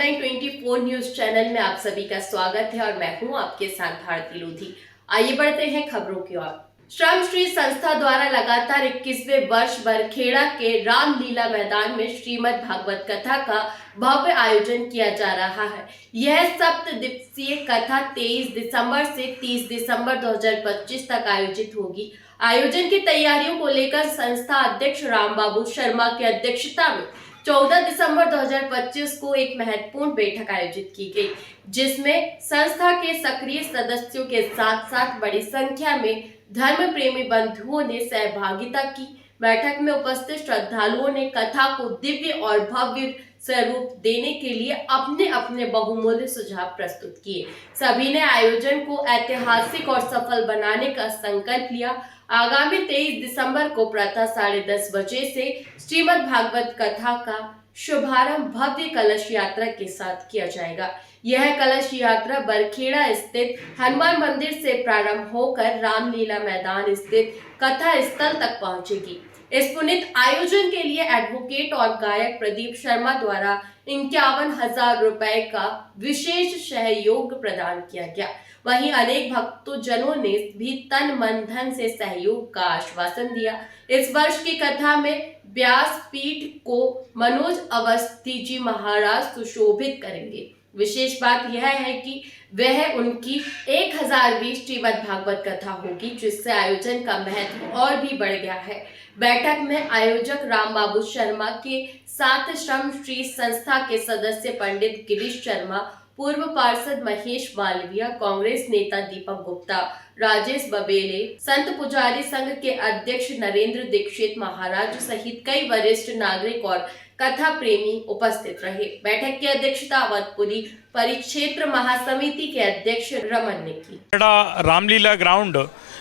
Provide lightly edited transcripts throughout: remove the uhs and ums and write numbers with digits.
Timeline 24 news channel में आप सभी का स्वागत है और मैं हूं आपके साथ भारती लोधी। आइए बढ़ते हैं खबरों की ओर। श्रम श्री संस्था द्वारा लगातार 21वें वर्ष बरखेड़ा के रामलीला मैदान में श्रीमद् भागवत कथा का भव्य आयोजन किया जा रहा है। यह 7 दिवसीय कथा 23 दिसंबर से 30 दिसंबर 2025 तक आयोजित होगी। आयोजन की तैयारियों को लेकर संस्था अध्यक्ष रामबाबू शर्मा की अध्यक्षता में 14 दिसंबर 2025 को एक महत्वपूर्ण बैठक आयोजित की गई, जिसमें संस्था के सक्रिय सदस्यों के साथ साथ बड़ी संख्या में धर्म प्रेमी बंधुओं ने सहभागिता की। बैठक में उपस्थित श्रद्धालुओं ने कथा को दिव्य और भव्य स्वरूप देने के लिए अपने अपने बहुमूल्य सुझाव प्रस्तुत किए। सभी ने आयोजन को ऐतिहासिक और सफल बनाने का संकल्प लिया। आगामी 23 दिसंबर को प्रातः 10:30 बजे से श्रीमद् भागवत कथा का शुभारंभ भव्य कलश यात्रा के साथ किया जाएगा। यह कलश यात्रा बरखेड़ा स्थित हनुमान मंदिर से प्रारंभ होकर रामलीला मैदान स्थित कथा स्थल तक पहुंचेगी। इस पुनीत आयोजन के लिए एडवोकेट और गायक प्रदीप शर्मा द्वारा 51,000 रुपए का विशेष सहयोग प्रदान किया गया। वहीं अनेक भक्तजनों ने भी तन मन धन से सहयोग का आश्वासन दिया। इस वर्ष की कथा में व्यासपीठ को मनोज अवस्थी जी महाराज सुशोभित करेंगे। विशेष बात यह है कि वह उनकी 1000वीं श्रीमद् भागवत कथा होगी, जिससे आयोजन का महत्व और भी बढ़ गया है। बैठक में आयोजक रामबाबू शर्मा के साथ श्रम श्री संस्था के सदस्य पंडित गिरीश शर्मा, पूर्व पार्षद महेश मालविया, कांग्रेस नेता दीपक गुप्ता, राजेश बबेले, संत पुजारी संघ के अध्यक्ष नरेंद्र दीक्षित महाराज सहित कई वरिष्ठ नागरिक और कथा प्रेमी उपस्थित रहे। बैठक की अध्यक्षता अवधपुरी परिक्षेत्र महासमिति के अध्यक्ष रमन ने की। रामलीला ग्राउंड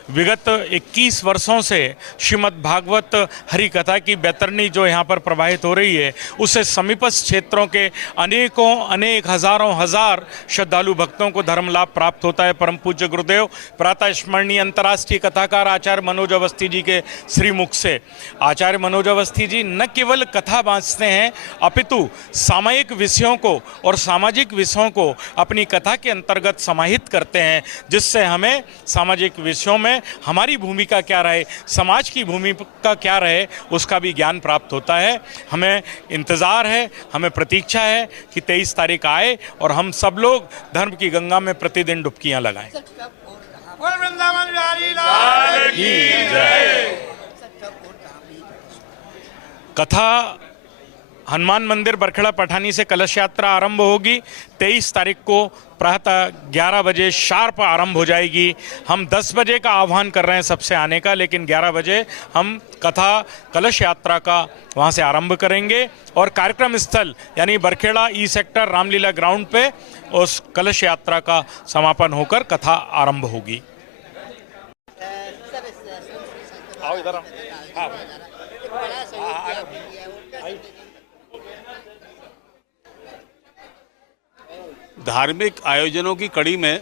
विगत 21 वर्षों से श्रीमद् भागवत हरि कथा की बैतरणी जो यहाँ पर प्रवाहित हो रही है, उससे समीपस्थ क्षेत्रों के अनेक हजारों हजार श्रद्धालु भक्तों को धर्म लाभ प्राप्त होता है। परम पूज्य गुरुदेव प्रातः स्मरणीय अंतर्राष्ट्रीय कथाकार आचार्य मनोज अवस्थी जी के श्रीमुख से आचार्य मनोज अवस्थी जी न केवल कथा बांचते हैं, अपितु सामयिक विषयों को और सामाजिक विषयों को अपनी कथा के अंतर्गत समाहित करते हैं, जिससे हमें सामाजिक विषयों में हमारी भूमिका क्या रहे, समाज की भूमिका क्या रहे, उसका भी ज्ञान प्राप्त होता है। हमें इंतजार है, हमें प्रतीक्षा है कि 23 तारीख आए और हम सब लोग धर्म की गंगा में प्रतिदिन डुबकियां लगाएं। कथा हनुमान मंदिर बरखेड़ा पठानी से कलश यात्रा आरंभ होगी। 23 तारीख को प्रातः 11 बजे शार्प आरंभ हो जाएगी। हम 10 बजे का आह्वान कर रहे हैं सबसे आने का, लेकिन 11 बजे हम कथा कलश यात्रा का वहां से आरंभ करेंगे और कार्यक्रम स्थल यानी Barkheda E sector Ramlila ground पे उस कलश यात्रा का समापन होकर कथा आरंभ होगी। आओ इधर। धार्मिक आयोजनों की कड़ी में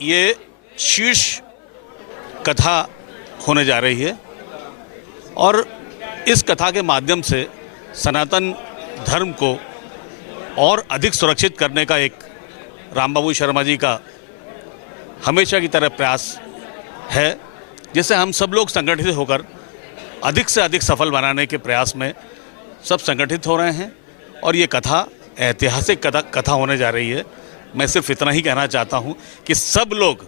ये शीर्ष कथा होने जा रही है और इस कथा के माध्यम से सनातन धर्म को और अधिक सुरक्षित करने का एक रामबाबू शर्मा जी का हमेशा की तरह प्रयास है, जिससे हम सब लोग संगठित होकर अधिक से अधिक सफल बनाने के प्रयास में सब संगठित हो रहे हैं। और ये कथा ऐतिहासिक कथा होने जा रही है। मैं सिर्फ इतना ही कहना चाहता हूँ कि सब लोग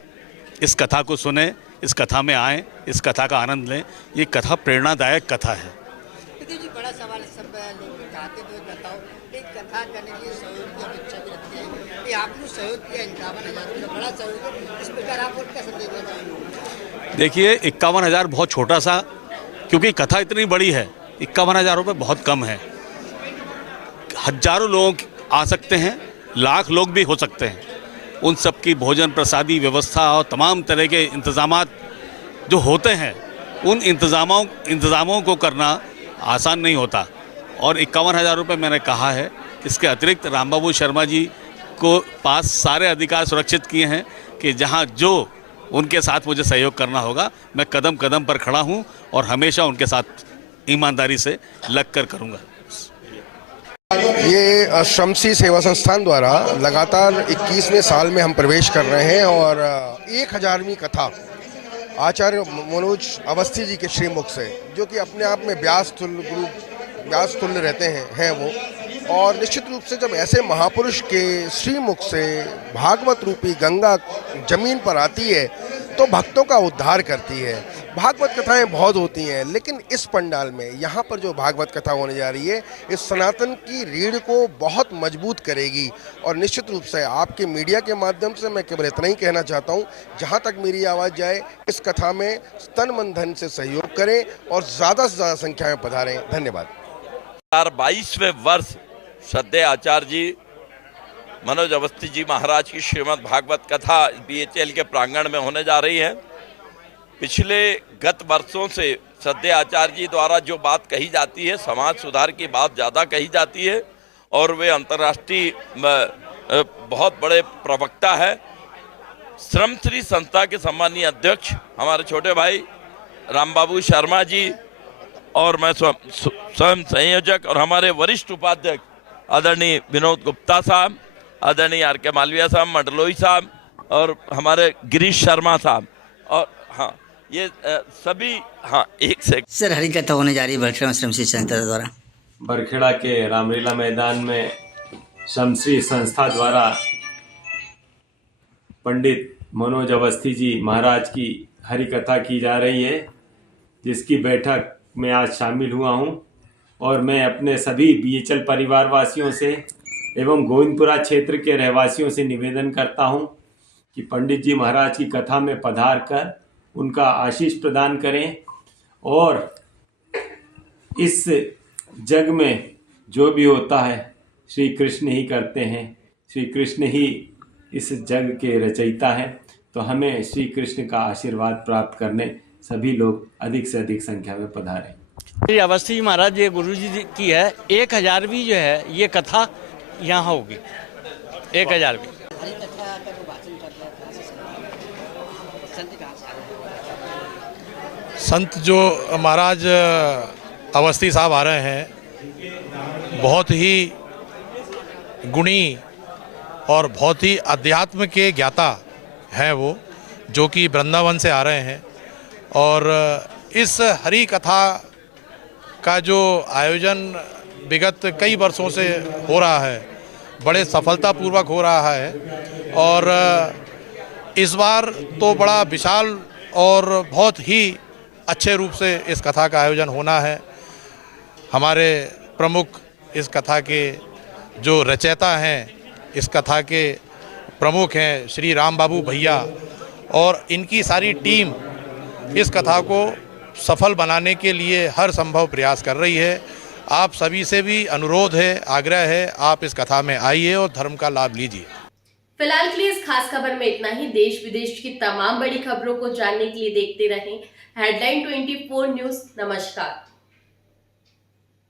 इस कथा को सुने, इस कथा में आएँ, इस कथा का आनंद लें। ये कथा प्रेरणादायक कथा है। जी, बड़ा सवाल सब लोग चाहते थे बताओ, एक कथा करने के लिए सहयोग की अपेक्षा भी रखते हैं कि आपने सहयोग किया 51,000 का बड़ा सहयोग है, इस प्रकार आप और क्या संदेश देना चाहेंगे? देखिए 51,000 बहुत छोटा सा, क्योंकि कथा इतनी बड़ी है। 51,000 रुपये बहुत कम है। हजारों लोग आ सकते हैं, लाख लोग भी हो सकते हैं। उन सब की भोजन प्रसादी व्यवस्था और तमाम तरह के इंतज़ामात जो होते हैं, उन इंतज़ामों को करना आसान नहीं होता। और 51,000 रुपये मैंने कहा है। इसके अतिरिक्त रामबाबू शर्मा जी को पास सारे अधिकार सुरक्षित किए हैं कि जहां जो उनके साथ मुझे सहयोग करना होगा, मैं कदम कदम पर खड़ा हूं और हमेशा उनके साथ ईमानदारी से लग कर करूँगा। ये श्रमश्री सेवा संस्थान द्वारा लगातार 21वें साल में हम प्रवेश कर रहे हैं और 1000वीं कथा आचार्य मनोज अवस्थी जी के श्रीमुख से, जो कि अपने आप में व्यास तुल्य रहते हैं वो। और निश्चित रूप से जब ऐसे महापुरुष के श्रीमुख से भागवत रूपी गंगा जमीन पर आती है तो भक्तों का उद्धार करती है। भागवत कथाएं बहुत होती हैं, लेकिन इस पंडाल में यहाँ पर जो भागवत कथा होने जा रही है इस सनातन की रीढ़ को बहुत मजबूत करेगी। और निश्चित रूप से आपके मीडिया के माध्यम से मैं केवल इतना ही कहना चाहता हूँ, जहाँ तक मेरी आवाज़ जाए इस कथा में तन मन धन से सहयोग करें और ज़्यादा से ज़्यादा संख्या में पधारें। धन्यवाद। 22वें वर्ष श्रद्धेय आचार्य जी मनोज अवस्थी जी महाराज की श्रीमद् भागवत कथा BHL के प्रांगण में होने जा रही है। पिछले गत वर्षों से श्रद्धेय आचार्य जी द्वारा जो बात कही जाती है, समाज सुधार की बात ज़्यादा कही जाती है और वे अंतर्राष्ट्रीय बहुत बड़े प्रवक्ता है। श्रमश्री संस्था के सम्मानीय अध्यक्ष हमारे छोटे भाई रामबाबू शर्मा जी और मैं स्वयं संयोजक और हमारे वरिष्ठ उपाध्यक्ष आदरणीय विनोद गुप्ता साहब, आदरणीय RK मालविया साहब, मंडलोई साहब और हमारे गिरीश शर्मा साहब और हाँ ये सभी एक से सर हरी कथा होने जा रही है बरखेड़ा श्रमश्री संस्था द्वारा। बरखेड़ा के रामलीला मैदान में श्रमश्री संस्था द्वारा पंडित मनोज अवस्थी जी महाराज की हरि कथा की जा रही है, जिसकी बैठक में आज शामिल हुआ हूं। और मैं अपने सभी BHL परिवार वासियों से एवं गोविंदपुरा क्षेत्र के रहवासियों से निवेदन करता हूं कि पंडित जी महाराज की कथा में पधार कर उनका आशीष प्रदान करें और इस जग में जो भी होता है श्री कृष्ण ही करते हैं, श्री कृष्ण ही इस जग के रचयिता हैं। तो हमें श्री कृष्ण का आशीर्वाद प्राप्त करने सभी लोग अधिक से अधिक संख्या में पधारें। श्री अवस्थी जी महाराज ये गुरु जी की है 1000वीं जो है ये कथा यहाँ होगी 1000वीं। संत जो महाराज अवस्थी साहब आ रहे हैं, बहुत ही गुणी और बहुत ही अध्यात्म के ज्ञाता हैं वो, जो कि वृंदावन से आ रहे हैं। और इस हरि कथा का जो आयोजन विगत कई वर्षों से हो रहा है, बड़े सफलतापूर्वक हो रहा है और इस बार तो बड़ा विशाल और बहुत ही अच्छे रूप से इस कथा का आयोजन होना है। हमारे प्रमुख इस कथा के जो रचयिता हैं, इस कथा के प्रमुख हैं श्री राम बाबू भैया और इनकी सारी टीम इस कथा को सफल बनाने के लिए हर संभव प्रयास कर रही है। आप सभी से भी अनुरोध है, आग्रह है, आप इस कथा में आइए और धर्म का लाभ लीजिए। फिलहाल के लिए इस खास खबर में इतना ही। देश विदेश की तमाम बड़ी खबरों को जानने के लिए देखते रहें हेडलाइन 24 न्यूज़। नमस्कार।